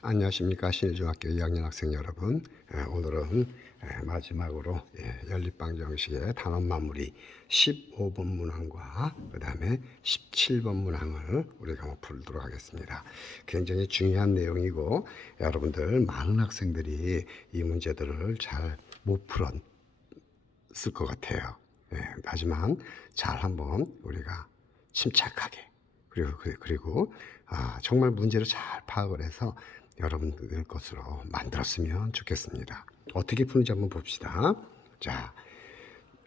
안녕하십니까. 신일중학교 2학년 학생 여러분. 오늘은 마지막으로 연립방 정식의 단원 마무리 15번 문항과 그 다음에 17번 문항을 우리가 한번 풀도록 하겠습니다. 굉장히 중요한 내용이고 여러분들 많은 학생들이 이 문제들을 잘 못 풀었을 것 같아요. 하지만 잘 한번 우리가 침착하게 그리고 정말 문제를 잘 파악을 해서 여러분들 것으로 만들었으면 좋겠습니다. 어떻게 푸는지 한번 봅시다. 자,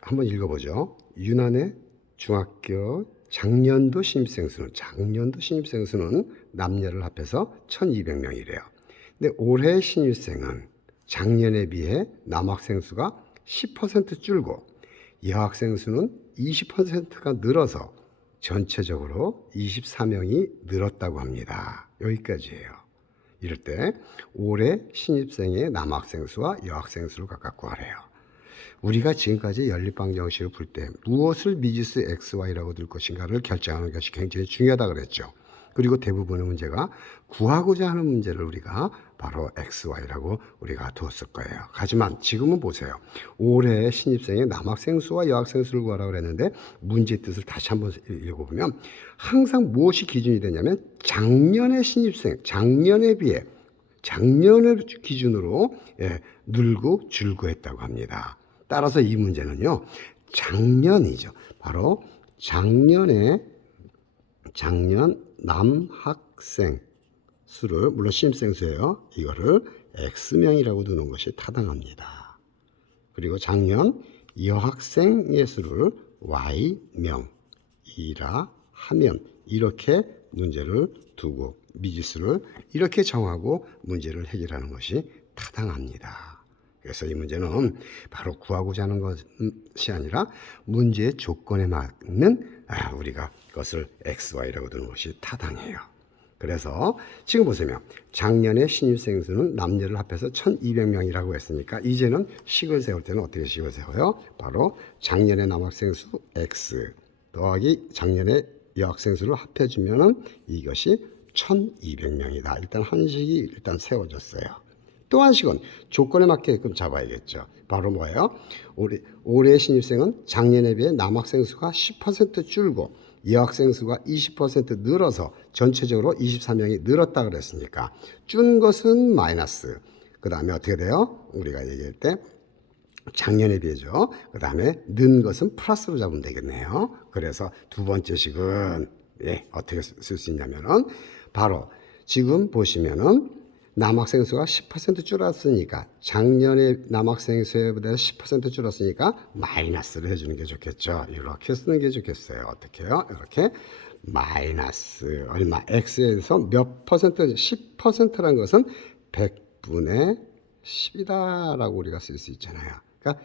한번 읽어보죠. 유난의 중학교 작년도 신입생 수는 남녀를 합해서 1200명이래요. 근데 올해 신입생은 작년에 비해 남학생 수가 10% 줄고 여학생 수는 20%가 늘어서 전체적으로 24명이 늘었다고 합니다. 여기까지예요. 이럴 때 올해 신입생의 남학생 수와 여학생 수를 각각 구하래요. 우리가 지금까지 연립방 정식을 풀 때 무엇을 미지수 xy라고 둘 것인가를 결정하는 것이 굉장히 중요하다 그랬죠. 그리고 대부분의 문제가 구하고자 하는 문제를 우리가 바로 XY라고 우리가 두었을 거예요. 하지만 지금은 보세요. 올해 신입생의 남학생 수와 여학생 수를 구하라고 그랬는데 문제 뜻을 다시 한번 읽어보면 항상 무엇이 기준이 되냐면 작년의 신입생, 작년에 비해 작년을 기준으로 늘고 줄고 했다고 합니다. 따라서 이 문제는요. 작년이죠. 바로 작년 남학생 수를 물론 신입생 수예요. 이거를 X명이라고 두는 것이 타당합니다. 그리고 작년 여학생의 수를 Y명이라 하면 이렇게 문제를 두고 미지수를 이렇게 정하고 문제를 해결하는 것이 타당합니다. 그래서 이 문제는 바로 구하고자 하는 것이 아니라 문제의 조건에 맞는 우리가 그것을 XY라고 두는 것이 타당해요. 그래서 지금 보세요. 작년에 신입생 수는 남녀를 합해서 1200명이라고 했으니까 이제는 식을 세울 때는 어떻게 식을 세워요? 바로 작년에 남학생 수 X 더하기 작년에 여학생 수를 합해주면은 이것이 1200명이다. 일단 한 식이 일단 세워졌어요. 또 한 식은 조건에 맞게끔 잡아야겠죠. 바로 뭐예요? 올해 신입생은 작년에 비해 남학생 수가 10% 줄고 여학생 수가 20% 늘어서 전체적으로 24명이 늘었다 그랬으니까 준 것은 마이너스. 그 다음에 어떻게 돼요? 우리가 얘기할 때 작년에 비해죠. 그 다음에 는 것은 플러스로 잡으면 되겠네요. 그래서 두 번째 식은 어떻게 쓸 수 있냐면은 바로 지금 보시면은 남학생 수가 10% 줄었으니까 작년에 남학생 수보다 10% 줄었으니까 마이너스를 해주는 게 좋겠죠. 이렇게 쓰는 게 좋겠어요. 어떻게 해요? 이렇게 마이너스 얼마 x에서 몇 퍼센트 10%라는 것은 100분의 10이다라고 우리가 쓸 수 있잖아요. 그러니까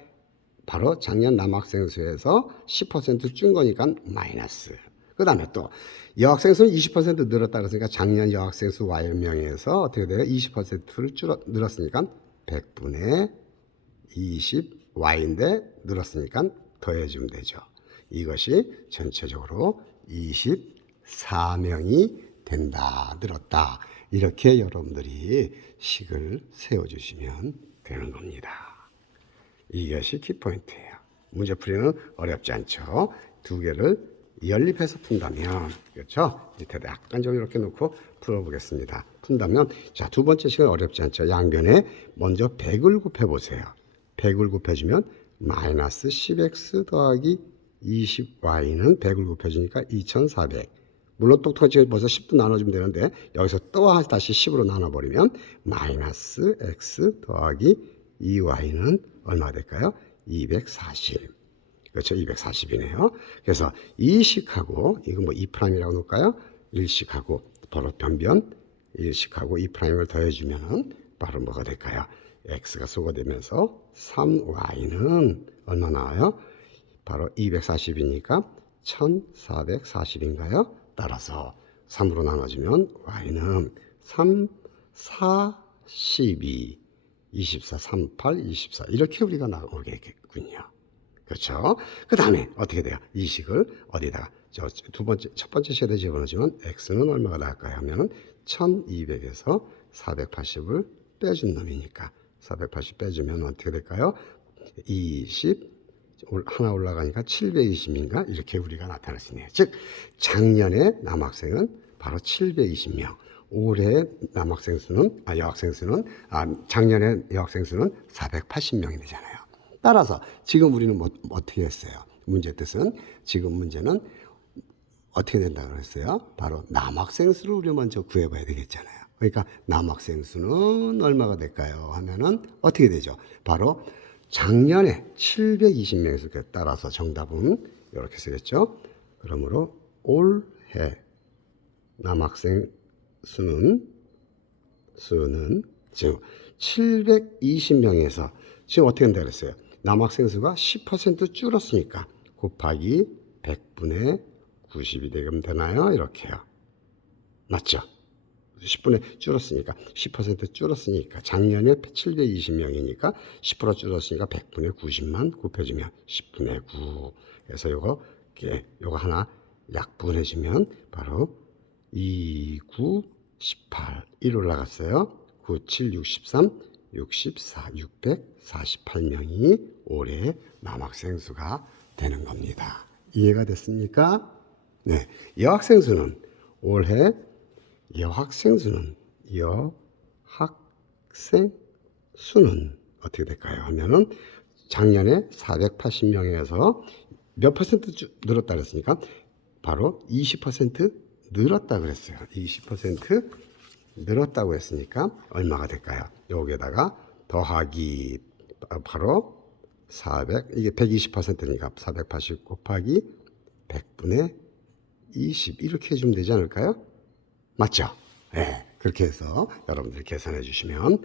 바로 작년 남학생 수에서 10%준 거니까 마이너스. 그 다음에 또 여학생 수는 20% 늘었다 그랬으니까 작년 여학생 수 Y명에서 어떻게 돼요? 20%를 늘었으니까 100분의 20Y인데 늘었으니까 더해주면 되죠. 이것이 전체적으로 24명이 된다, 늘었다. 이렇게 여러분들이 식을 세워주시면 되는 겁니다. 이것이 키포인트예요. 문제풀이는 어렵지 않죠. 두 개를 연립해서 푼다면, 그렇죠? 밑에다 약간 좀 이렇게 놓고 풀어보겠습니다. 푼다면, 자, 두 번째 식은 어렵지 않죠. 양변에 먼저 100을 곱해보세요. 100을 곱해주면 마이너스 10x 더하기 20y는 100을 곱해주니까 2400. 물론 똑똑하게 벌써 10도 나눠주면 되는데 여기서 또 다시 10으로 나눠버리면 마이너스 x 더하기 2y는 얼마가 될까요? 240. 그렇죠. 240이네요. 그래서 이 식하고 이거 뭐 2'이라고 놓을까요? 1식하고 바로 변변 1식하고 2'을 더해주면은 바로 뭐가 될까요? x가 소거되면서 3y는 얼마 나와요? 바로 240이니까 1440인가요? 따라서 3으로 나눠주면 y는 3, 4, 12, 24, 38, 24 이렇게 우리가 나오겠군요. 그렇죠? 그 다음에 어떻게 돼요? 이 식을 어디다가 첫 번째 식에다 집어넣으면 x는 얼마가 나올까요? 하면은 1200에서 480을 빼준 놈이니까 480 빼주면 어떻게 될까요? 20 하나 올라가니까 720인가 이렇게 우리가 나타낼 수 있네요. 즉 작년에 남학생은 바로 720명, 올해 남학생 수는 여학생 수는 작년에 여학생 수는 480명이 되잖아요. 따라서 지금 우리는 어떻게 했어요? 문제 뜻은 지금 문제는 어떻게 된다고 그랬어요? 바로 남학생 수를 우리 먼저 구해봐야 되겠잖아요. 그러니까 남학생 수는 얼마가 될까요? 하면은 어떻게 되죠? 바로 작년에 720명에서 따라서 정답은 이렇게 쓰겠죠. 그러므로 올해 남학생 수는 지금 720명에서 지금 어떻게 된다 그랬어요? 남학생 수가 10% 줄었으니까 곱하기 100분의 90이 되면 되나요? 이렇게요. 맞죠? 10분의 줄었으니까 10% 줄었으니까 작년에 720명이니까 10% 줄었으니까 100분의 90만 곱해주면 10분의 9. 그래서 요거 하나 약분해주면 바로 2, 9, 18 1 올라갔어요. 9, 7, 63, 64, 648명이 올해 남학생 수가 되는 겁니다. 이해가 됐습니까? 네, 여학생 수는 올해 여학생 수는 어떻게 될까요? 하면은 작년에 480명에서 몇 퍼센트 늘었다 그랬으니까 바로 20% 늘었다 그랬어요. 20% 늘었다고 했으니까 얼마가 될까요? 여기에다가 더하기 바로 400 이게 120%니까 480 곱하기 100분의 20 이렇게 해주면 되지 않을까요? 맞죠? 네, 그렇게 해서 여러분들이 계산해 주시면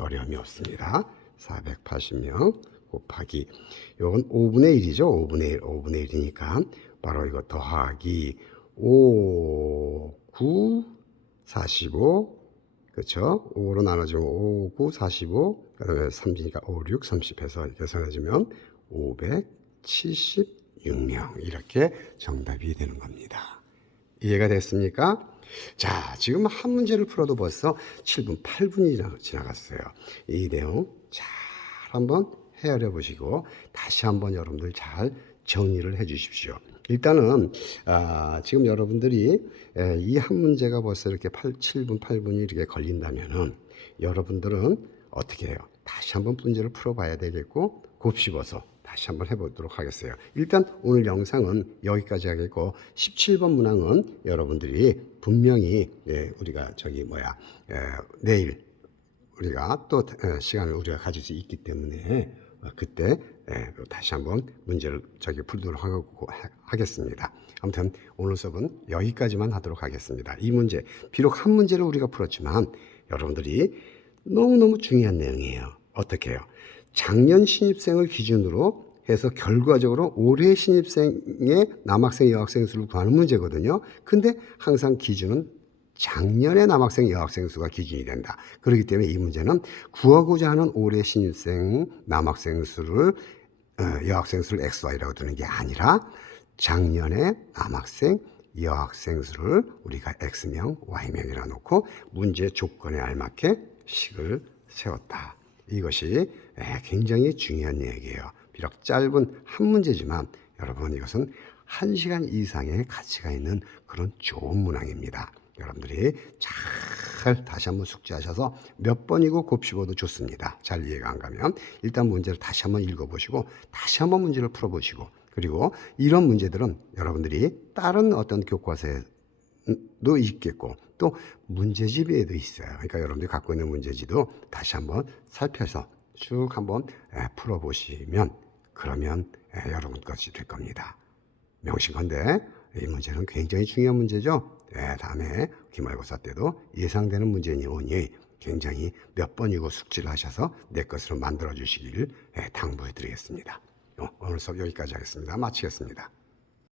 어려움이 없습니다. 480명 곱하기 이건 5분의 1이죠. 5분의 1이니까 바로 이거 더하기 5, 9, 45 그렇죠? 5로 나눠주면 5, 9, 45 그다음에 3이니까 5, 6, 30 해서 계산해 주면 576명 이렇게 정답이 되는 겁니다. 이해가 됐습니까? 자, 지금 한 문제를 풀어도 벌써 7분, 8분이 지나갔어요. 이 내용 잘 한번 헤아려 보시고 다시 한번 여러분들 잘 정리를 해 주십시오. 일단은 지금 여러분들이 이 한 문제가 벌써 이렇게 7분, 8분이 이렇게 걸린다면은 여러분들은 어떻게 해요? 다시 한번 문제를 풀어봐야 되겠고 곱씹어서 다시 한번 해보도록 하겠어요. 일단 오늘 영상은 여기까지 하겠고 17번 문항은 여러분들이 분명히 우리가 내일 우리가 또 시간을 우리가 가질 수 있기 때문에 그때 다시 한번 문제를 풀도록 하겠습니다. 아무튼 오늘 수업은 여기까지만 하도록 하겠습니다. 이 문제 비록 한 문제를 우리가 풀었지만 여러분들이 너무너무 중요한 내용이에요. 어떻게 해요? 작년 신입생을 기준으로 해서 결과적으로 올해 신입생의 남학생 여학생 수를 구하는 문제거든요. 근데 항상 기준은 작년의 남학생 여학생 수가 기준이 된다. 그렇기 때문에 이 문제는 구하고자 하는 올해 신입생 남학생 수를 여학생 수를 XY라고 두는 게 아니라 작년의 남학생 여학생 수를 우리가 X명 Y명이라 놓고 문제 조건에 알맞게 식을 세웠다. 이것이 굉장히 중요한 얘기예요. 비록 짧은 한 문제지만 여러분 이것은 1시간 이상의 가치가 있는 그런 좋은 문항입니다. 여러분들이 잘 다시 한번 숙지하셔서 몇 번이고 곱씹어도 좋습니다. 잘 이해가 안 가면 일단 문제를 다시 한번 읽어보시고 다시 한번 문제를 풀어보시고 그리고 이런 문제들은 여러분들이 다른 어떤 교과서에도 있겠고 또 문제집에도 있어요. 그러니까 여러분들이 갖고 있는 문제지도 다시 한번 살펴서 쭉 한번 풀어보시면 그러면 여러분 것이 될 겁니다. 명심컨대 이 문제는 굉장히 중요한 문제죠. 다음에 기말고사 때도 예상되는 문제니 굉장히 몇 번이고 숙지를 하셔서 내 것으로 만들어 주시길 당부해 드리겠습니다. 오늘 수업 여기까지 하겠습니다. 마치겠습니다.